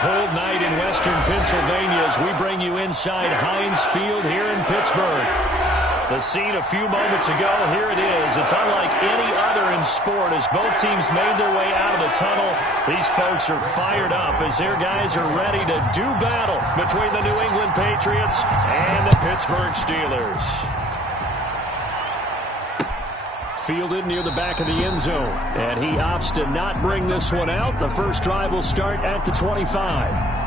cold night in western Pennsylvania as we bring you inside Heinz Field here in Pittsburgh. The scene a few moments ago, here it is. It's unlike any other in sport as both teams made their way out of the tunnel. These folks are fired up as their guys are ready to do battle between the New England Patriots and the Pittsburgh Steelers. Fielded near the back of the end zone, and he opts to not bring this one out. The first drive will start at the 25.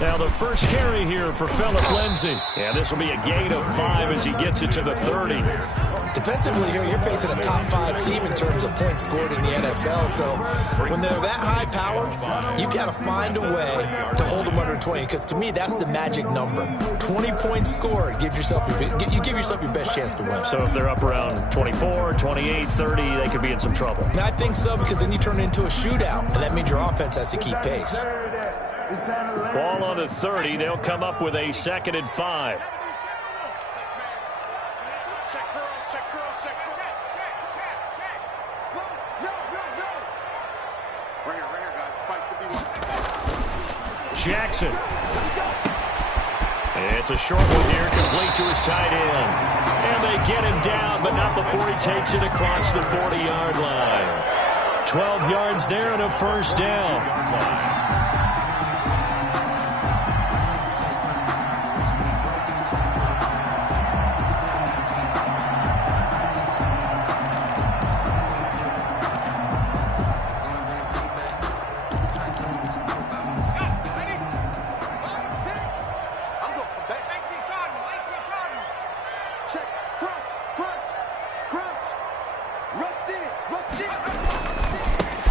Now the first carry here for Phillip Lindsay. Yeah, this will be a gain of 5 as he gets it to the 30. Defensively here, you're facing a top 5 team in terms of points scored in the NFL. So when they're that high powered, you've got to find a way to hold them under 20. Because to me, that's the magic number. 20 points scored, you give yourself your best chance to win. So if they're up around 24, 28, 30, they could be in some trouble. I think so, because then you turn it into a shootout, and that means your offense has to keep pace. Ball on the 30. They'll come up with a 2nd and 5. Jackson. It's a short one here, complete to his tight end. And they get him down, but not before he takes it across the 40-yard line. 12 yards there and a first down.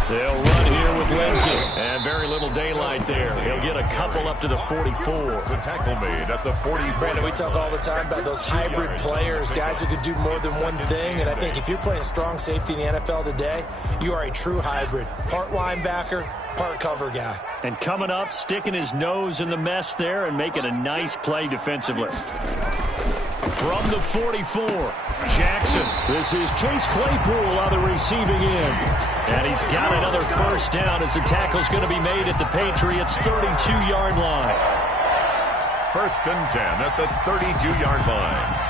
They'll run here with Lindsay. And very little daylight there. He'll get a couple up to the 44. The tackle made at the 40. Brandon, we talk all the time about those hybrid players, guys who could do more than one thing. And I think if you're playing strong safety in the NFL today, you are a true hybrid. Part linebacker, part cover guy. And coming up, sticking his nose in the mess there and making a nice play defensively. From the 44, Jackson. This is Chase Claypool on the receiving end. And he's got another first down as the tackle's going to be made at the Patriots' 32-yard line. 1st and 10 at the 32-yard line.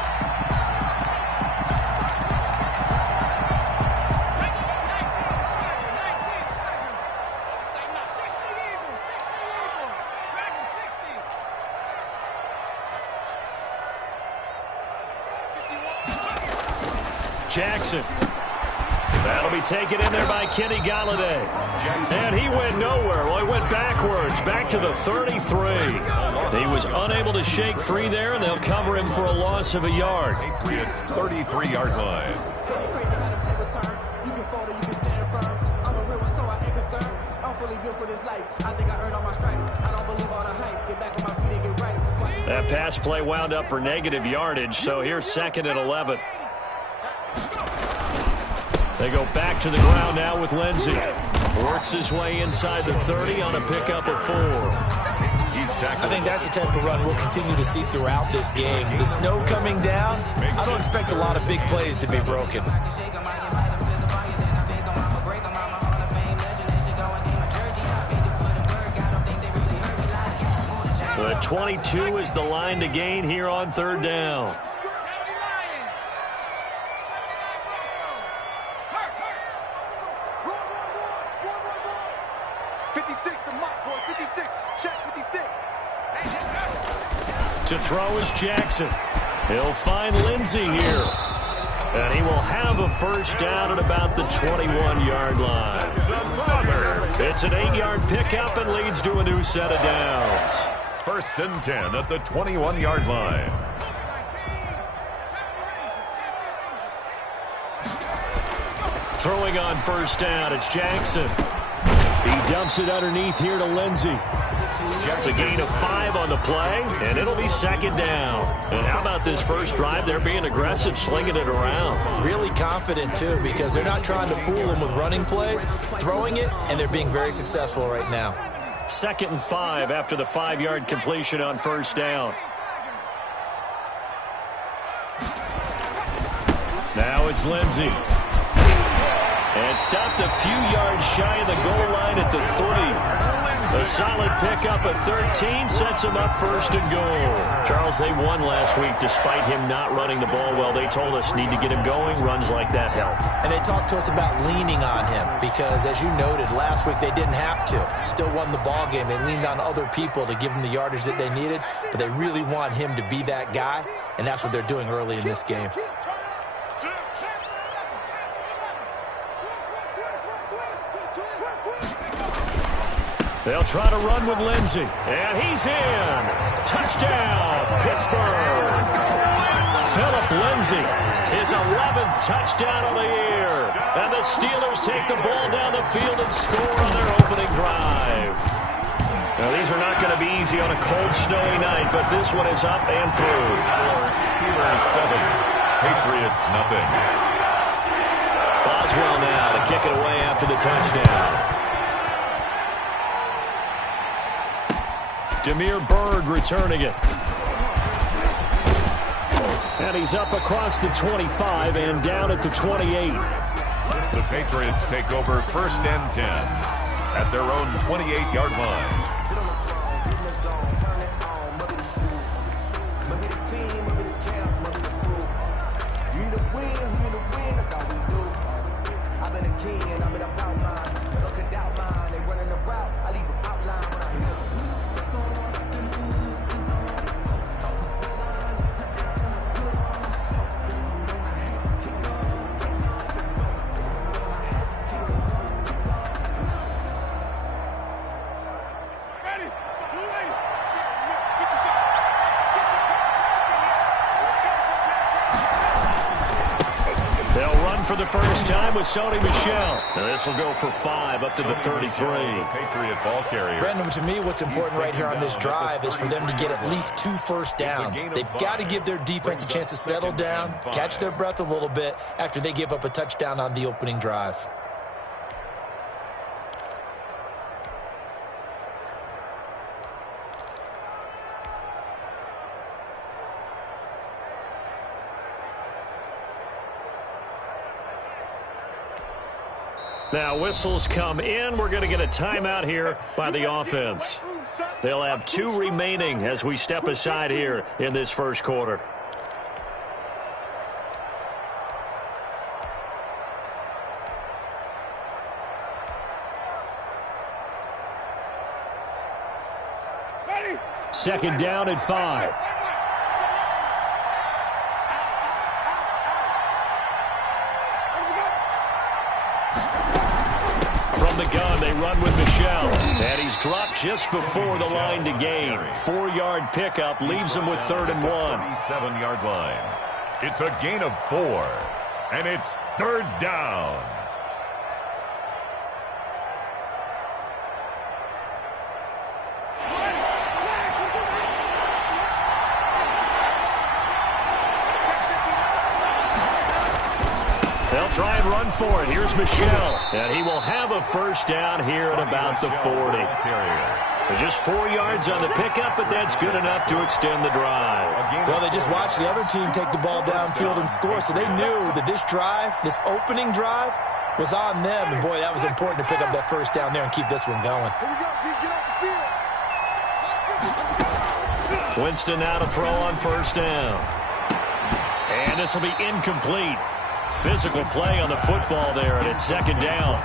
Jackson. That'll be taken in there by Kenny Galladay. And he went nowhere. Well, he went backwards, back to the 33. He was unable to shake free there, and they'll cover him for a loss of a yard. Patriots 33-yard line. That pass play wound up for negative yardage, so here's 2nd and 11. They go back to the ground now with Lindsay. Works his way inside the 30 on a pickup of 4. I think that's the type of run we'll continue to see throughout this game. The snow coming down, I don't expect a lot of big plays to be broken. The 22 is the line to gain here on 3rd down. To throw is Jackson. He'll find Lindsay here. And he will have a first down at about the 21-yard line. It's an 8-yard pickup and leads to a new set of downs. 1st and 10 at the 21-yard line. Throwing on first down, it's Jackson. He dumps it underneath here to Lindsey. It's a gain of 5 on the play, and it'll be second down. And how about this first drive? They're being aggressive, slinging it around. Really confident, too, because they're not trying to fool them with running plays, throwing it, and they're being very successful right now. 2nd and 5 after the 5-yard completion on first down. Now it's Lindsey. And stopped a few yards shy of the goal line at the 3. A solid pickup at 13 sets him up first and goal. Charles, they won last week despite him not running the ball well. They told us need to get him going. Runs like that help. And they talked to us about leaning on him because, as you noted, last week they didn't have to. Still won the ball game. They leaned on other people to give them the yardage that they needed, but they really want him to be that guy, and that's what they're doing early in this game. They'll try to run with Lindsey. And he's in. Touchdown, Pittsburgh. Philip Lindsey, his 11th touchdown of the year. And the Steelers take the ball down the field and score on their opening drive. Now, these are not going to be easy on a cold, snowy night, but this one is up and through. Steelers 7, Patriots nothing. Boswell now to kick it away after the touchdown. Demir Berg returning it. And he's up across the 25 and down at the 28. The Patriots take over 1st and 10 at their own 28-yard line. For the first time with Sony Michel. Now this will go for 5 up to the 33. Patriot ball carrier. Brendan, to me, what's important right here on this drive is for them to get at least 2 first downs. They've got to give their defense a chance to settle down, catch their breath a little bit after they give up a touchdown on the opening drive. Now whistles come in. We're going to get a timeout here by the offense. They'll have 2 remaining as we step aside here in this first quarter. Second down at 5. From the gun, they run with Michel. And he's dropped just before the line to gain. 4-yard pickup leaves him with 3rd and 1. 27-yard line. It's a gain of 4. And it's 3rd down. They'll try and run for it. Here's Michel. And he will have a first down here at about the 40. There's just 4 yards on the pickup, but that's good enough to extend the drive. Well, they just watched the other team take the ball downfield and score, so they knew that this drive, this opening drive, was on them. And, boy, that was important to pick up that first down there and keep this one going. Winston now to throw on first down. And this will be incomplete. Physical play on the football there, and it's 2nd down.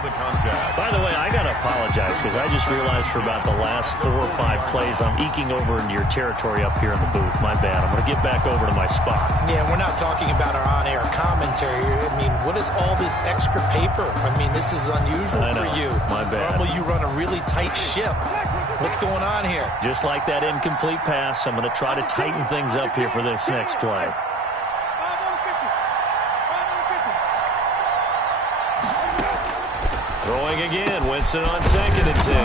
By the way, I got to apologize because I just realized for about the last 4 or 5 plays I'm eking over into your territory up here in the booth. My bad. I'm going to get back over to my spot. Yeah, we're not talking about our on-air commentary. I mean, what is all this extra paper? I mean, this is unusual for you. My bad. Normally you run a really tight ship. What's going on here? Just like that incomplete pass, I'm going to try to tighten things up here for this next play. Throwing again. Winston on 2nd and 10.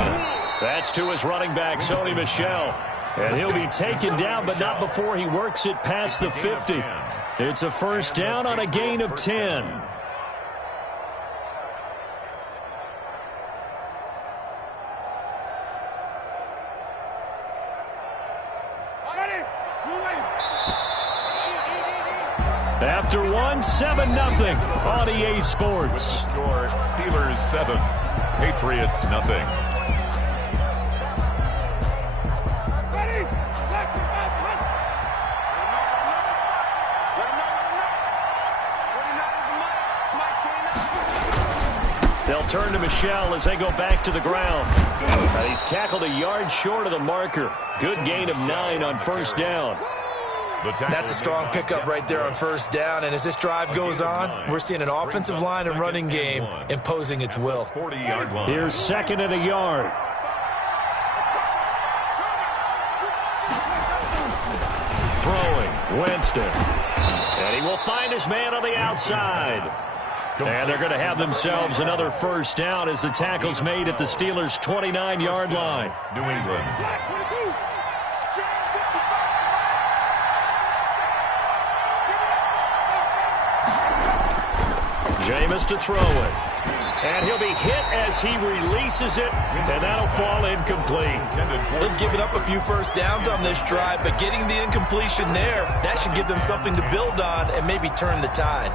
That's to his running back, Sony Michel. And he'll be taken down, but not before he works it past the 50. It's a first down on a gain of 10. After 7-0 on EA Sports. Score, Steelers 7, Patriots nothing. They'll turn to Michel as they go back to the ground. He's tackled a yard short of the marker. Good gain of 9 on first down. That's a strong pickup right there on first down, and as this drive goes on, we're seeing an offensive line and running game imposing its will. 40-yard line. Here's 2nd and a yard. Throwing, Winston. And he will find his man on the outside. And they're going to have themselves another first down as the tackle's made at the Steelers' 29-yard line. New England. Jameis to throw it. And he'll be hit as he releases it, and that'll fall incomplete. They've given up a few first downs on this drive, but getting the incompletion there, that should give them something to build on and maybe turn the tide.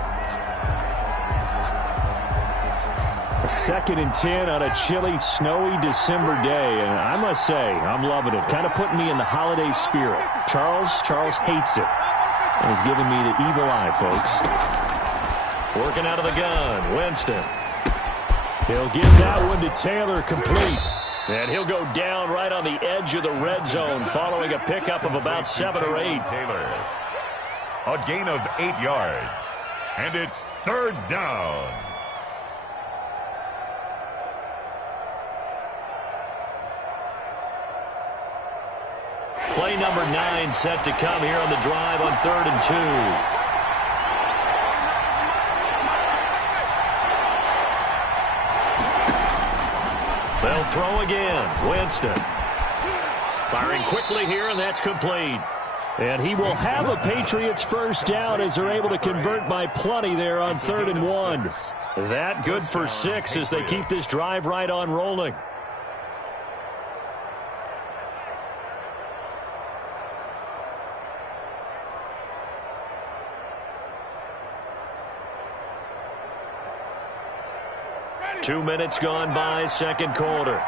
A 2nd and 10 on a chilly, snowy December day, and I must say, I'm loving it. Kind of putting me in the holiday spirit. Charles hates it, and he's giving me the evil eye, folks. Working out of the gun, Winston. He'll give that one to Taylor, complete. And he'll go down right on the edge of the red zone following a pickup of about 7 or 8. Taylor. A gain of 8 yards. And it's 3rd down. Play number 9 set to come here on the drive on 3rd and 2. They'll throw again. Winston. Firing quickly here, and that's complete. And he will have a Patriots first down as they're able to convert by plenty there on 3rd and 1. That good for 6 as they keep this drive right on rolling. Two minutes gone by, second quarter.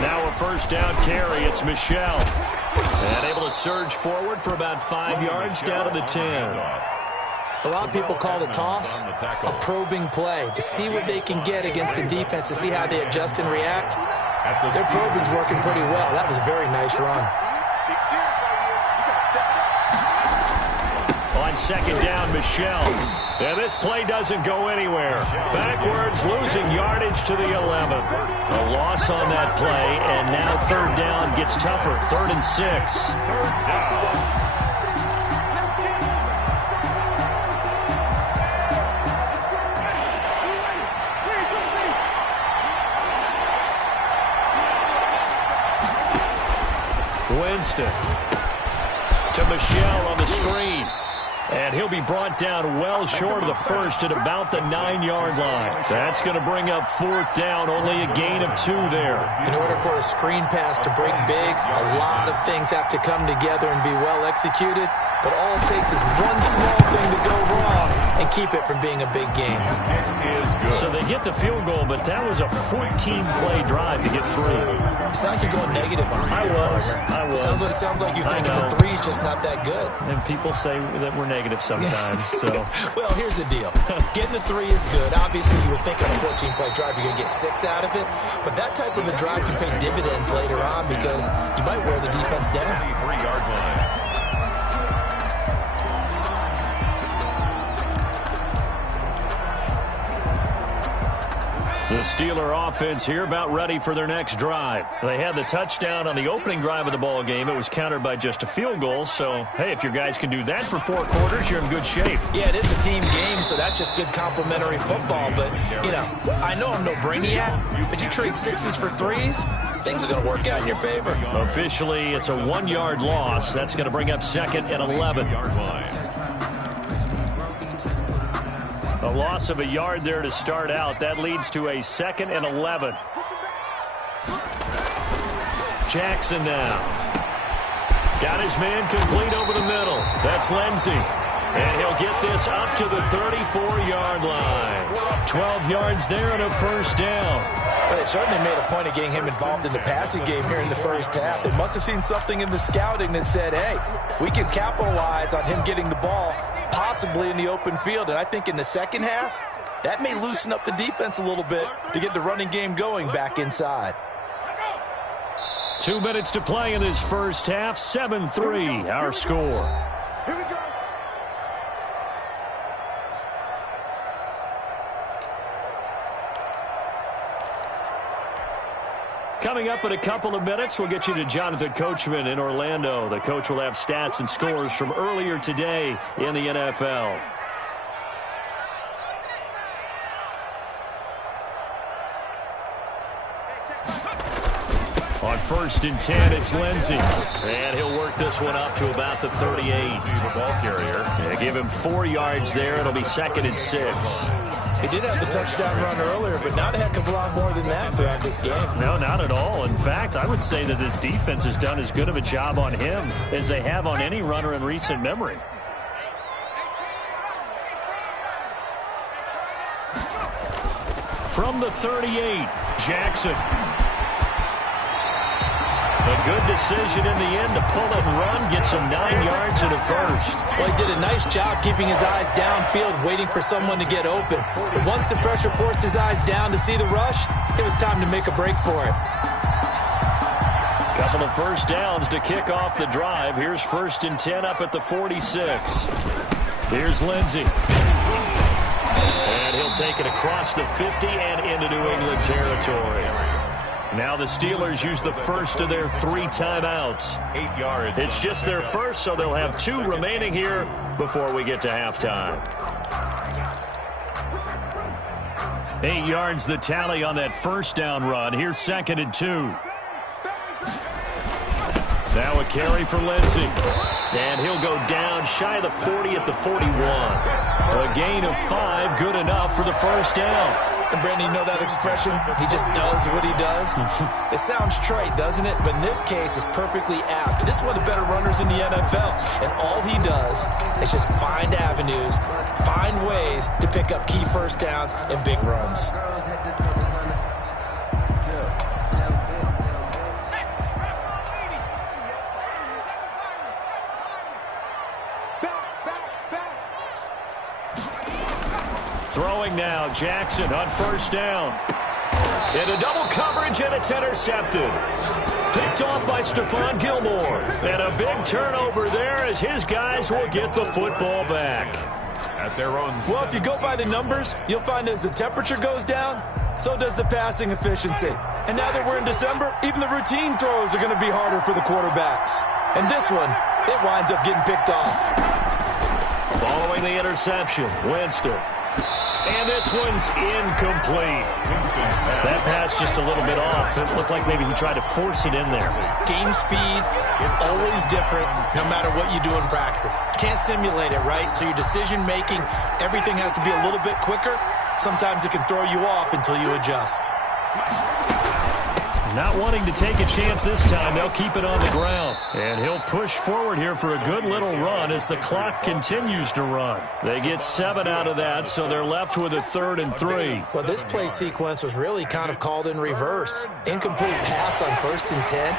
Now a first down carry. It's Michel. And able to surge forward for about 5 yards down to the 10. A lot of people call the toss a probing play to see what they can get against the defense, to see how they adjust and react. Their probing's working pretty well. That was a very nice run. On second down, Michel. And this play doesn't go anywhere. Backwards, losing yardage to the 11. A loss on that play, and now 3rd down gets tougher. 3rd and 6. 3rd down. Winston to Michel on the screen. And he'll be brought down well short of the first at about the 9-yard line. That's going to bring up 4th down, only a gain of 2 there. In order for a screen pass to break big, a lot of things have to come together and be well executed. But all it takes is one small thing to go wrong and keep it from being a big game. So they get the field goal, but that was a 14-play drive to get 3. It's not like you're going negative on it. I was. It sounds like you're thinking the 3 is just not that good. And people say that we're negative sometimes. So. Well, here's the deal. Getting the 3 is good. Obviously, you would think on a 14-play drive you're going to get 6 out of it. But that type of a drive can pay dividends later on because you might wear the defense down. 3-yard line. The Steeler offense here about ready for their next drive. They had the touchdown on the opening drive of the ball game. It was countered by just a field goal. So, hey, if your guys can do that for 4 quarters, you're in good shape. Yeah, it is a team game, so that's just good complimentary football. But, you know, I know I'm no brainiac, but you trade 6s for 3s, things are going to work out in your favor. Officially, it's a 1-yard loss. That's going to bring up 2nd and 11. A loss of a yard there to start out. That leads to a 2nd and 11. Jackson now. Got his man complete over the middle. That's Lindsey. And he'll get this up to the 34-yard line. 12 yards there and a first down. Well, they certainly made a point of getting him involved in the passing game here in the first half. They must have seen something in the scouting that said, hey, we can capitalize on him getting the ball, possibly in the open field. And I think in the second half, that may loosen up the defense a little bit to get the running game going back inside. 2 minutes to play in this first half. 7-3, our score. Here we go. Coming up in a couple of minutes, we'll get you to Jonathan Coachman in Orlando. The coach will have stats and scores from earlier today in the NFL. On 1st and 10, it's Lindsey. And he'll work this one up to about the 38. He's the ball carrier. They give him 4 yards there. It'll be 2nd and 6. He did have the touchdown run earlier, but not a heck of a lot more than that throughout this game. No, not at all. In fact, I would say that this defense has done as good of a job on him as they have on any runner in recent memory. From the 38, Jackson. A good decision in the end to pull it and run, get some 9 yards and a first. Well, he did a nice job keeping his eyes downfield, waiting for someone to get open. But once the pressure forced his eyes down to see the rush, it was time to make a break for it. Couple of first downs to kick off the drive. Here's 1st and 10 up at the 46. Here's Lindsey. And he'll take it across the 50 and into New England territory. Now the Steelers use the first of their 3 timeouts. 8 yards. It's just their first, so they'll have 2 remaining here before we get to halftime. 8 yards the tally on that first down run. Here's 2nd and 2. Now a carry for Lindsey. And he'll go down shy of the 40 at the 41. A gain of 5, good enough for the first down. And, Brandon, you know that expression? He just does what he does? It sounds trite, doesn't it? But in this case, it's perfectly apt. This is one of the better runners in the NFL. And all he does is just find avenues, find ways to pick up key first downs and big runs. Throwing now, Jackson on first down. Into double coverage, and it's intercepted. Picked off by Stephon Gilmore. And a big turnover there as his guys will get the football back. At their own. Well, if you go by the numbers, you'll find as the temperature goes down, so does the passing efficiency. And now that we're in December, even the routine throws are going to be harder for the quarterbacks. And this one, it winds up getting picked off. Following the interception, Winston. And this one's incomplete. That pass just a little bit off. It looked like maybe he tried to force it in there. Game speed, always different, no matter what you do in practice. Can't simulate it, right? So your decision-making, everything has to be a little bit quicker. Sometimes it can throw you off until you adjust. Not wanting to take a chance this time, they'll keep it on the ground. And he'll push forward here for a good little run as the clock continues to run. They get 7 out of that, so they're left with a 3rd and 3. Well, this play sequence was really kind of called in reverse. Incomplete pass on 1st and 10.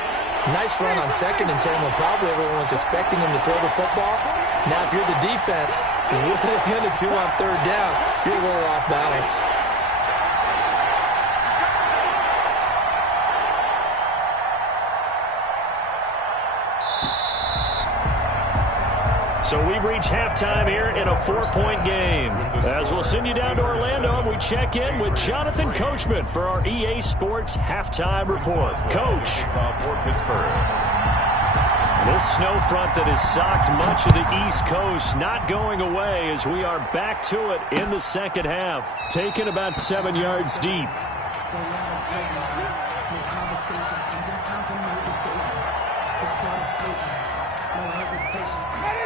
Nice run on 2nd and 10 when probably everyone was expecting him to throw the football. Now, if you're the defense, what are they going to do on 3rd down? You're a little off balance. So we've reached halftime here in a 4-point game. As we'll send you down to Orlando, and we check in with Jonathan Coachman for our EA Sports Halftime Report. Coach. For Pittsburgh. This snow front that has socked much of the East Coast not going away as we are back to it in the second half. Taken about 7 yards deep.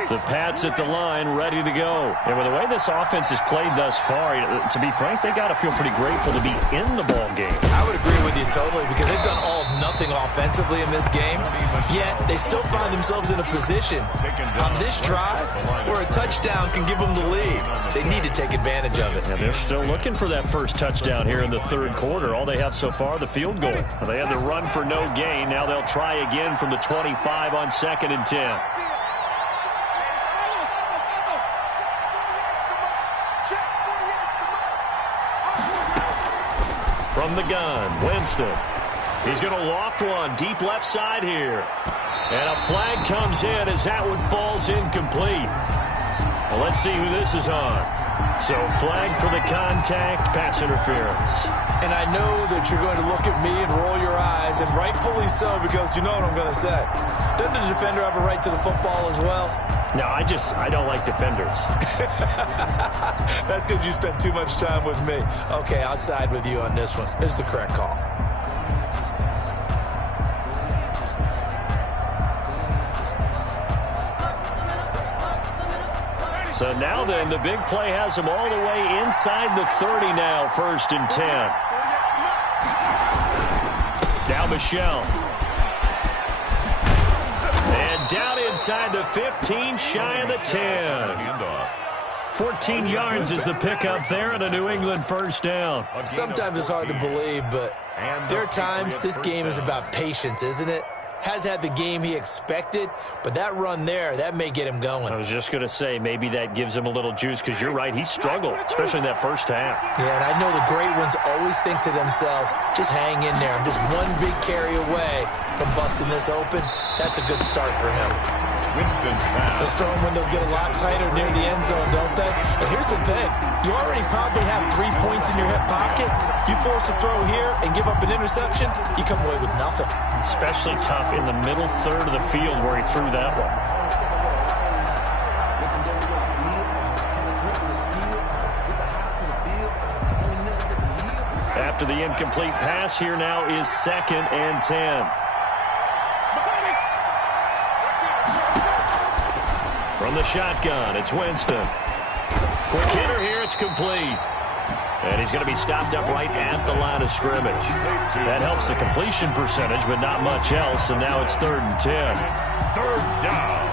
The Pats at the line, ready to go. And with the way this offense has played thus far, to be frank, they got to feel pretty grateful to be in the ball game. I would agree with you totally because they've done all of nothing offensively in this game, yet they still find themselves in a position on this drive where a touchdown can give them the lead. They need to take advantage of it. And they're still looking for that first touchdown here in the third quarter. All they have so far, the field goal. They had the run for no gain. Now they'll try again from the 25 on 2nd and 10. From the gun, Winston. He's going to loft one deep left side here. And a flag comes in as that one falls incomplete. Well, let's see who this is on. So flag for the contact, pass interference. And I know that you're going to look at me and roll your eyes, and rightfully so, because you know what I'm going to say. Doesn't the defender have a right to the football as well? No, I don't like defenders. That's because you spent too much time with me. Okay, I'll side with you on this one. It's the correct call. So now then, the big play has them all the way inside the 30 now, 1st and 10. Now Michelle. And down inside the 15, shy of the 10. 14 yards is the pickup there and a New England first down. Sometimes it's hard to believe, but there are times this game is about patience, isn't it? Has had the game he expected, but that run there, that may get him going. I was just going to say, maybe that gives him a little juice, because you're right, he struggled, especially in that first half. Yeah, and I know the great ones always think to themselves, just hang in there. I'm just one big carry away from busting this open. That's a good start for him. Winston's pass. Those throwing windows get a lot tighter near the end zone, don't they? And here's the thing. You already probably have 3 points in your hip pocket. You force a throw here and give up an interception, you come away with nothing. Especially tough in the middle third of the field where he threw that one. After the incomplete pass, here now is 2nd and 10. From the shotgun, it's Winston. Quick hitter here, it's complete. And he's going to be stopped up right at the line of scrimmage. That helps the completion percentage, but not much else, and now it's 3rd and 10. 3rd down.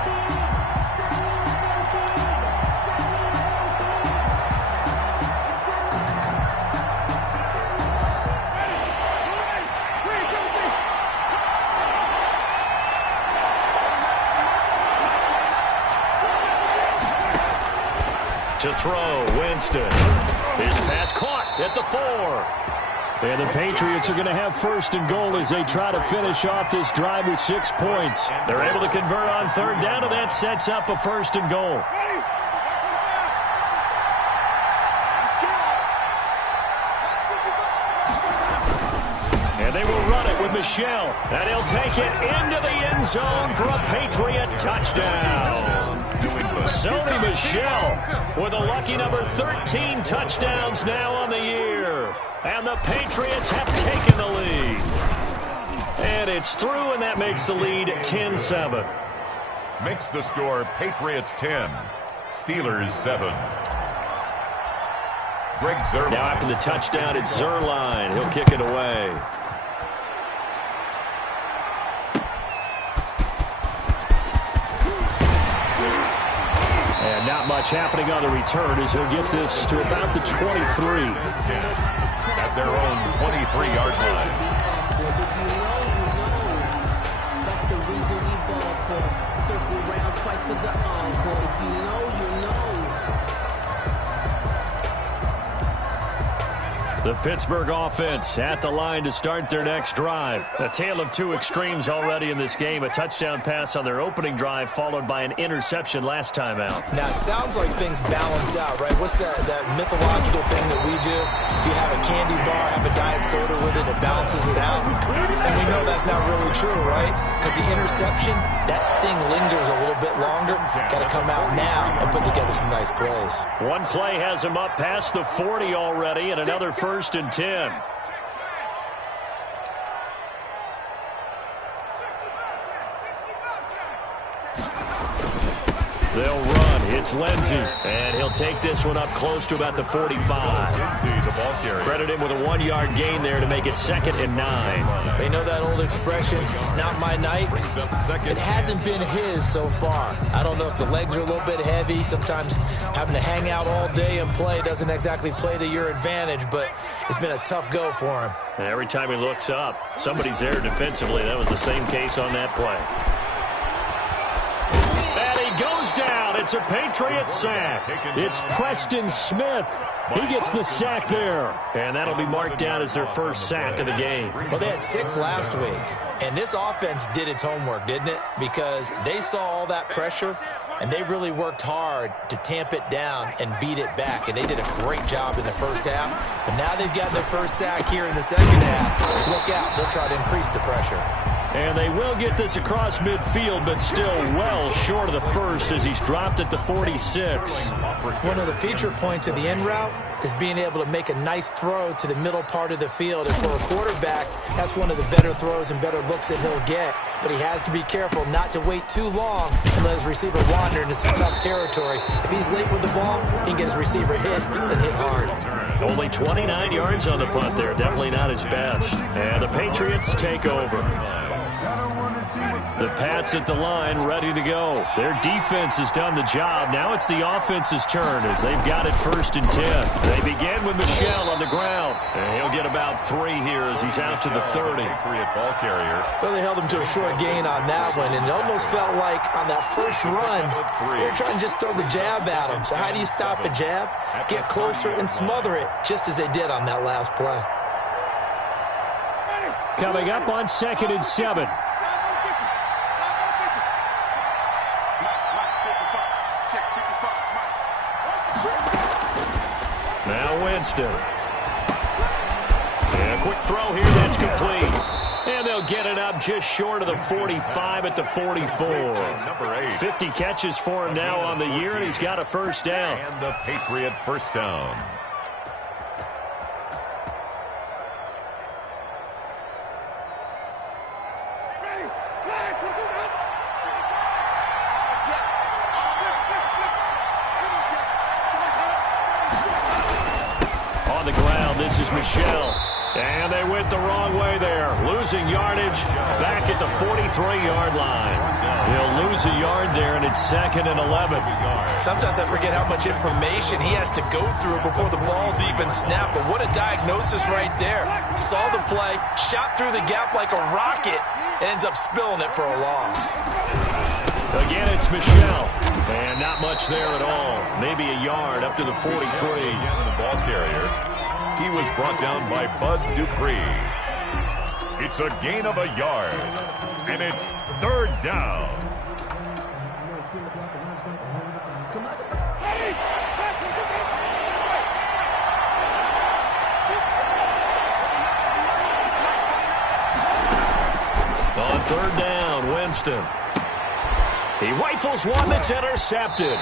To throw, Winston. His pass caught at the 4. And the Patriots are going to have 1st and goal as they try to finish off this drive with 6 points. They're able to convert on 3rd down, and that sets up a 1st and goal. And they will run it with Michelle. And he'll take it into the end zone for a Patriot touchdown. Sony Michel with a lucky number 13 touchdowns now on the year. And the Patriots have taken the lead. And it's through, and that makes the lead 10-7. Makes the score Patriots 10, Steelers 7. Greg Zuerlein. Now after the touchdown, it's Zuerlein. He'll kick it away. And not much happening on the return as he'll get this to about the 23. At their own 23-yard line. That's the reason we ball for. Circle round twice for the encore. If you know, you know. The Pittsburgh offense at the line to start their next drive. A tale of two extremes already in this game. A touchdown pass on their opening drive, followed by an interception last time out. Now, it sounds like things balance out, right? What's that mythological thing that we do? If you have a candy bar, have a diet soda with it, it balances it out. And we know that's not really true, right? Because the interception, that sting lingers a little bit longer. Got to come out now and put together some nice plays. One play has him up past the 40 already, and another first and 10. They'll run. It's Lindsey. And he'll take this one up close to about the 45. Lindsey, the ball carrier. Credit him with a 1-yard gain there to make it 2nd and 9. They know that old expression, it's not my night. It hasn't been his so far. I don't know if the legs are a little bit heavy. Sometimes having to hang out all day and play doesn't exactly play to your advantage, but it's been a tough go for him. And every time he looks up, somebody's there defensively. That was the same case on that play. And he goes down. It's a Patriots sack. It's Preston Smith. He gets the sack there. And that'll be marked down as their first sack of the game. Well, they had 6 last week. And this offense did its homework, didn't it? Because they saw all that pressure, and they really worked hard to tamp it down and beat it back. And they did a great job in the first half. But now they've got their first sack here in the second half. Look out. They'll try to increase the pressure. And they will get this across midfield, but still well short of the first as he's dropped at the 46. One of the feature points of the end route is being able to make a nice throw to the middle part of the field. And for a quarterback, that's one of the better throws and better looks that he'll get. But he has to be careful not to wait too long and let his receiver wander into some tough territory. If he's late with the ball, he can get his receiver hit and hit hard. Only 29 yards on the punt there. Definitely not his best. And the Patriots take over. The Pats at the line, ready to go. Their defense has done the job. Now it's the offense's turn as they've got it 1st and 10. They begin with Michel on the ground. And he'll get about 3 here as he's out to the 30. Ball carrier. Well, they held him to a short gain on that one, and it almost felt like on that first run, they were trying to just throw the jab at him. So how do you stop a jab? Get closer and smother it, just as they did on that last play. Coming up on 2nd and 7. Now Winston. And a quick throw here, that's complete. And they'll get it up just short of the 45 at the 44. Number 8. 50 catches for him now on the year, and he's got a first down. And the Patriot first down. On the ground, this is Michel. And they went the wrong way there. Losing yardage back at the 43-yard line. He'll lose a yard there, and it's 2nd and 11. Sometimes I forget how much information he has to go through before the ball's even snapped. But what a diagnosis right there. Saw the play, shot through the gap like a rocket, ends up spilling it for a loss. Again, it's Michel. And not much there at all. Maybe a yard up to the 43. Again, the ball carrier. He was brought down by Bud Dupree. It's a gain of a yard. And it's 3rd down. On 3rd down, Winston. He rifles one that's intercepted.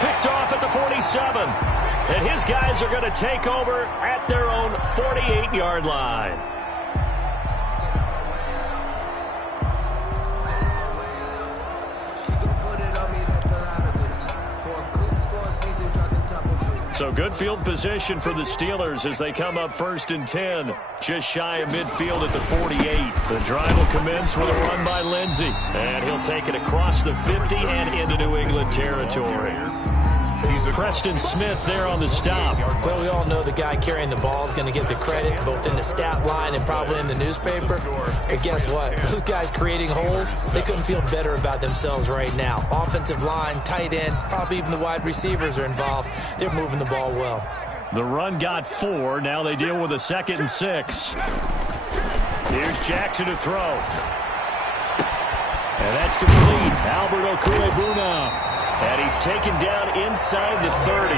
Picked off at the 47. And his guys are going to take over at their own 48-yard line. So good field position for the Steelers as they come up 1st and 10. Just shy of midfield at the 48. The drive will commence with a run by Lindsey. And he'll take it across the 50 and into New England territory. Preston Smith there on the stop. Well, we all know the guy carrying the ball is going to get the credit, both in the stat line and probably in the newspaper. But guess what? Those guys creating holes, they couldn't feel better about themselves right now. Offensive line, tight end, probably even the wide receivers are involved. They're moving the ball well. The run got 4. Now they deal with a 2nd and 6. Here's Jackson to throw. And that's complete. Albert Okwuegbuna. And he's taken down inside the 30.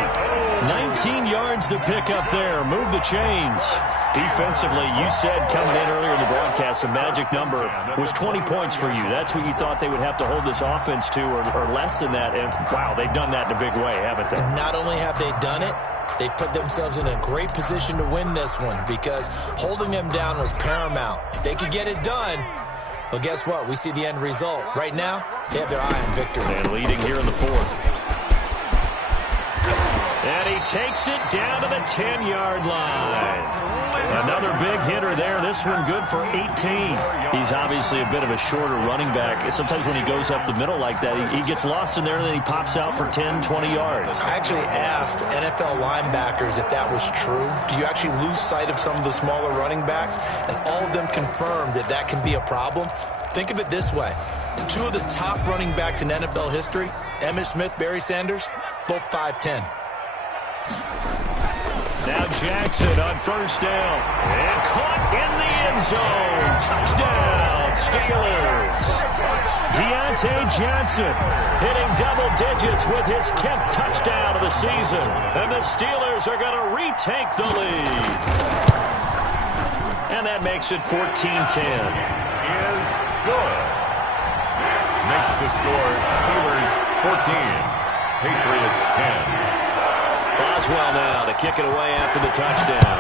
19 yards to pick up there. Move the chains. Defensively, you said coming in earlier in the broadcast, the magic number was 20 points for you. That's what you thought they would have to hold this offense to, or less than that. And, wow, they've done that in a big way, haven't they? Not only have they done it, they put themselves in a great position to win this one because holding them down was paramount. If they could get it done, well, guess what? We see the end result. Right now, they have their eye on victory. And leading here in the 4th. And he takes it down to the 10-yard line. Another big hitter there. This one good for 18. He's obviously a bit of a shorter running back. Sometimes when he goes up the middle like that, he gets lost in there, and then he pops out for 10, 20 yards. I actually asked NFL linebackers if that was true. Do you actually lose sight of some of the smaller running backs? And all of them confirmed that that can be a problem. Think of it this way. 2 of the top running backs in NFL history, Emmitt Smith, Barry Sanders, both 5'10". Now Jackson on 1st down. And caught in the end zone. Touchdown, Steelers. Deontay Johnson hitting double digits with his 10th touchdown of the season. And the Steelers are going to retake the lead. And that makes it 14-10. Is good. Makes the score Steelers 14, Patriots 10. Boswell now to kick it away after the touchdown.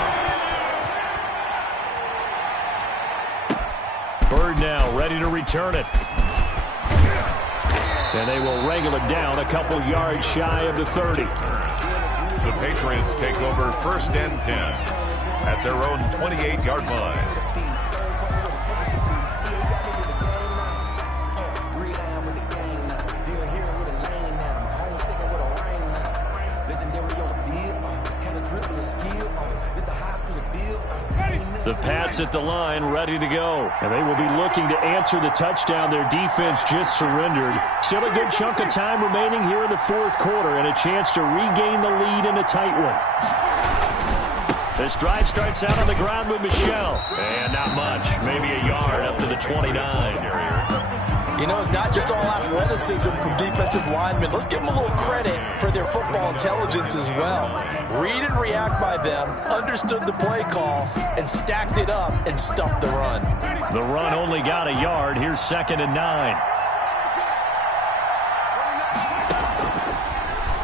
Bird now ready to return it. And they will wrangle it down a couple yards shy of the 30. The Patriots take over 1st and 10 at their own 28-yard line. The Pats at the line, ready to go. And they will be looking to answer the touchdown. Their defense just surrendered. Still a good chunk of time remaining here in the 4th quarter and a chance to regain the lead in a tight one. This drive starts out on the ground with Michel. And not much, maybe a yard up to the 29. You know, it's not just all athleticism from defensive linemen. Let's give them a little credit for their football intelligence as well. Read and react by them, understood the play call, and stacked it up and stuffed the run. The run only got a yard. Here's 2nd and 9.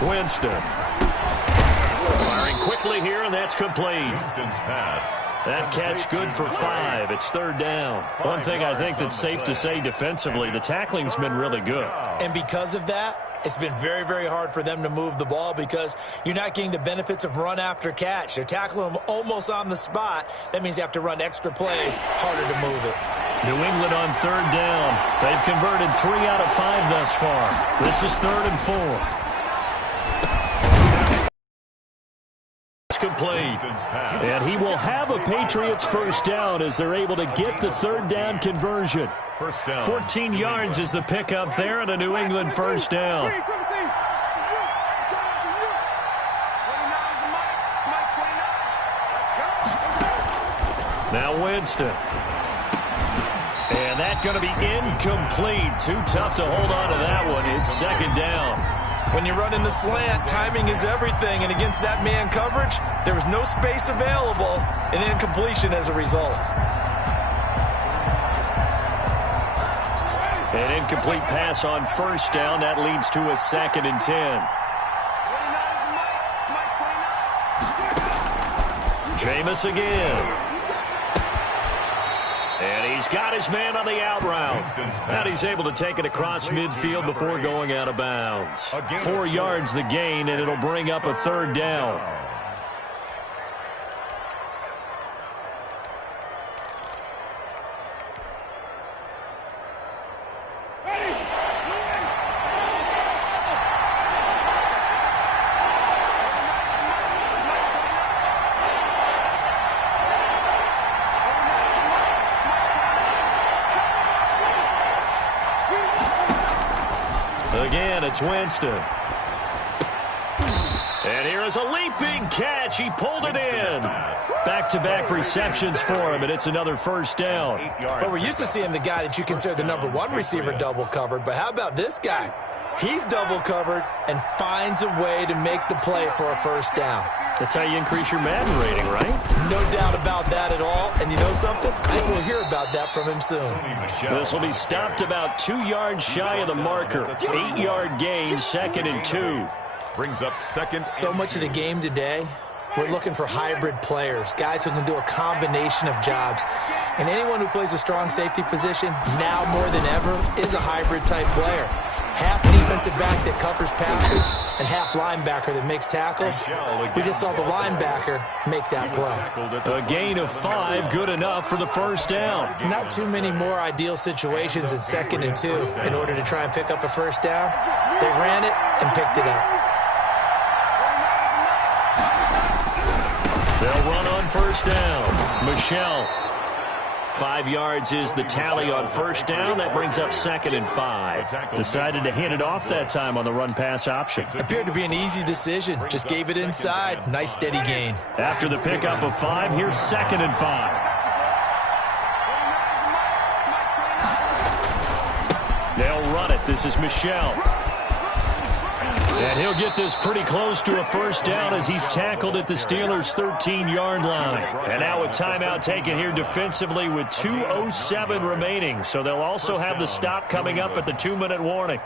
Winston. Firing quickly here, and that's complete. Winston's pass. That catch good for 5. It's 3rd down. One thing I think that's safe to say defensively, the tackling's been really good. And because of that, it's been very, very hard for them to move the ball because you're not getting the benefits of run after catch. They're tackling them almost on the spot. That means you have to run extra plays, harder to move it. New England on 3rd down. They've converted 3 out of 5 thus far. This is 3rd and 4. Complete. And he will have a Patriots 1st down as they're able to get the 3rd down conversion. 14 yards is the pickup there and a New England 1st down. Now Winston. And that's going to be incomplete. Too tough to hold on to that one. It's 2nd down. When you run in the slant, timing is everything, and against that man coverage, there was no space available, and incompletion as a result. An incomplete pass on 1st down. That leads to a 2nd and 10. Jameis again. And he's got his man on the out route. And he's able to take it across midfield before going out of bounds. 4 yards the gain, and it'll bring up a 3rd down. Again, it's Winston. And here is was a leaping catch. He pulled it in. Back-to-back receptions for him, and it's another first down. But we're used to seeing the guy that you consider the number one receiver double covered. But how about this guy? He's double covered and finds a way to make the play for a first down. That's how you increase your Madden rating, right? No doubt about that at all. And you know something? I think we'll hear about that from him soon. This will be stopped about 2 yards shy of the marker. 8-yard gain, 2nd and 2. Brings up second. So much of the game today, we're looking for hybrid players, guys who can do a combination of jobs. And anyone who plays a strong safety position, now more than ever, is a hybrid-type player. Half defensive back that covers passes and half linebacker that makes tackles. We just saw the linebacker make that play. A gain of 5, good enough for the first down. Not too many more ideal situations than 2nd and 2 in order to try and pick up a first down. They ran it and picked it up. They'll run on first down. Michelle. 5 yards is the tally on first down. That brings up 2nd and 5. Decided to hand it off that time on the run-pass option. Appeared to be an easy decision. Just gave it inside. Nice steady gain. After the pickup of 5, here's 2nd and 5. They'll run it. This is Michelle. And he'll get this pretty close to a first down as he's tackled at the Steelers' 13-yard line. And now a timeout taken here defensively with 2:07 remaining. So they'll also have the stop coming up at the 2-minute warning.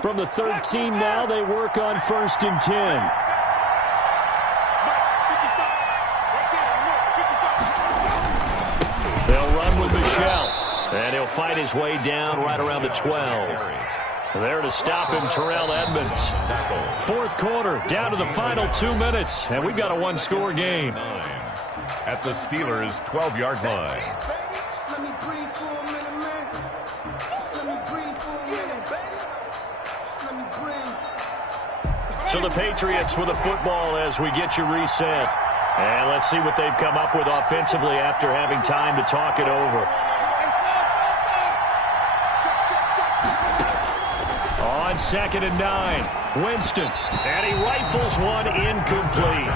From the 13 now, they work on 1st and 10. They'll run with Michelle. And he'll fight his way down right around the 12. There to stop him, Terrell Edmonds. 4th quarter, down to the final 2 minutes. And we've got a 1-score game. At the Steelers' 12-yard line. So the Patriots with the football as we get you reset. And let's see what they've come up with offensively after having time to talk it over. On 2nd and 9, Winston. And he rifles one incomplete.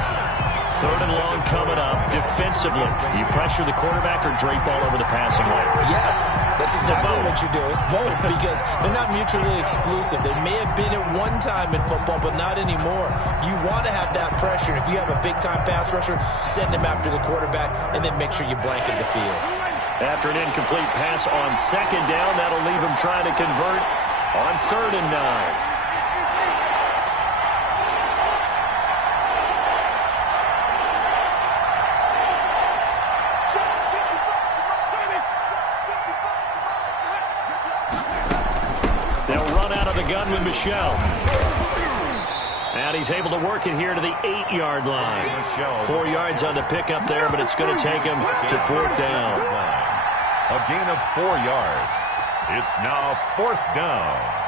3rd and long coming up defensively. You pressure the quarterback or drape all over the passing lane? Yes, that's exactly what you do. It's both because they're not mutually exclusive. They may have been at one time in football, but not anymore. You want to have that pressure. If you have a big-time pass rusher, send him after the quarterback, and then make sure you blanket the field. After an incomplete pass on 2nd down, that'll leave him trying to convert on 3rd and 9. With Michelle. And he's able to work it here to the 8-yard line. 4 yards on the pickup there, but it's going to take him to 4th down. A gain of 4 yards. It's now 4th down.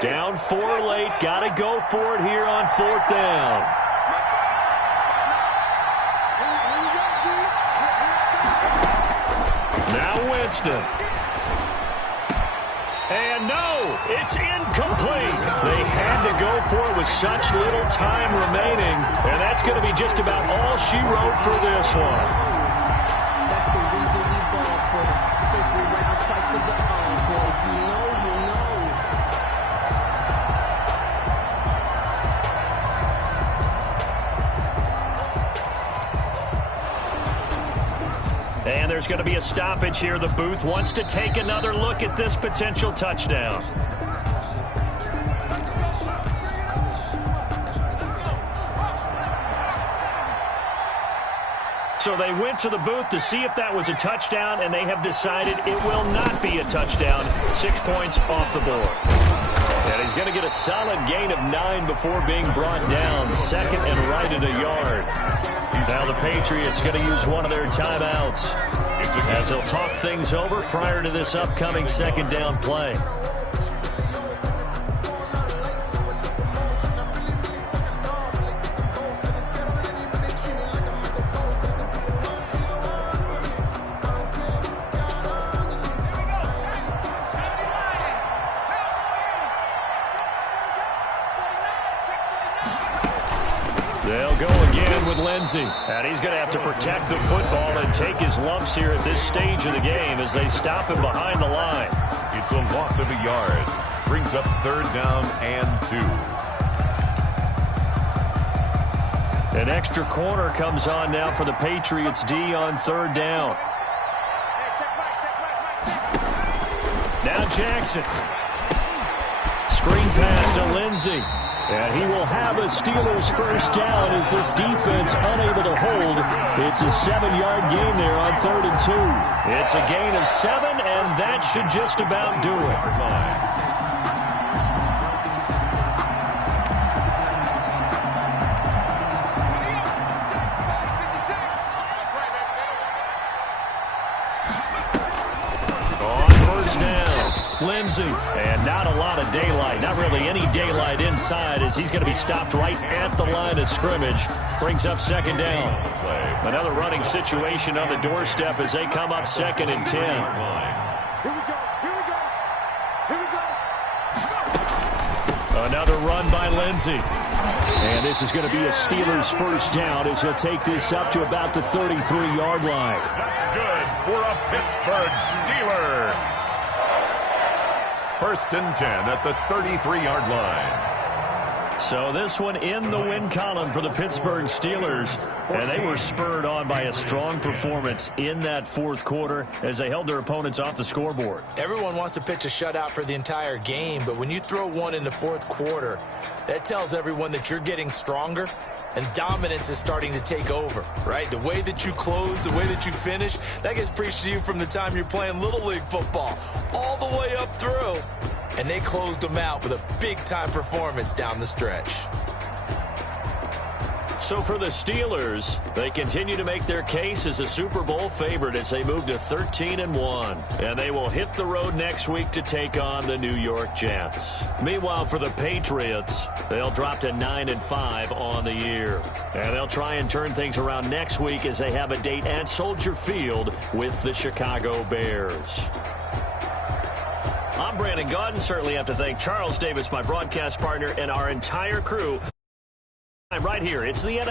Down 4 late. Got to go for it here on 4th down. Now Winston. And no, it's incomplete. They had to go for it with such little time remaining. And that's going to be just about all she wrote for this one. That's the reason we ball for. Circle round twice for the encore. If you know, you know. And there's going to be a stoppage here. The booth wants to take another look at this potential touchdown. So they went to the booth to see if that was a touchdown, and they have decided it will not be a touchdown. 6 points off the board. And he's going to get a solid gain of 9 before being brought down. Second and right at a yard. Now the Patriots going to use one of their timeouts as they'll talk things over prior to this upcoming second down play. They'll go again with Lindsey. And he's going to have to protect the football and take his lumps here at this stage of the game as they stop him behind the line. It's a loss of a yard. Brings up third down and 2. An extra corner comes on now for the Patriots D on third down. Now Jackson. Screen pass to Lindsey. And he will have a Steelers first down as this defense unable to hold. It's a 7-yard gain there on 3rd and 2. It's a gain of 7, and that should just about do it. Lindsey, and not a lot of daylight, not really any daylight inside as he's going to be stopped right at the line of scrimmage. Brings up second down. Another running situation on the doorstep as they come up 2nd and 10. Another run by Lindsey. And this is going to be a Steelers first down as he'll take this up to about the 33-yard line. That's good for a Pittsburgh Steeler. 1st and 10 at the 33-yard line. So this one in the win column for the Pittsburgh Steelers. And they were spurred on by a strong performance in that 4th quarter as they held their opponents off the scoreboard. Everyone wants to pitch a shutout for the entire game, but when you throw one in the 4th quarter, that tells everyone that you're getting stronger and dominance is starting to take over, right? The way that you close, the way that you finish, that gets preached to you from the time you're playing Little League football all the way up through. And they closed them out with a big-time performance down the stretch. So for the Steelers, they continue to make their case as a Super Bowl favorite as they move to 13-1. And they will hit the road next week to take on the New York Jets. Meanwhile, for the Patriots, they'll drop to 9-5 on the year. And they'll try and turn things around next week as they have a date at Soldier Field with the Chicago Bears. I'm Brandon Gaudin. Certainly have to thank Charles Davis, my broadcast partner, and our entire crew. Right here, it's the NFL.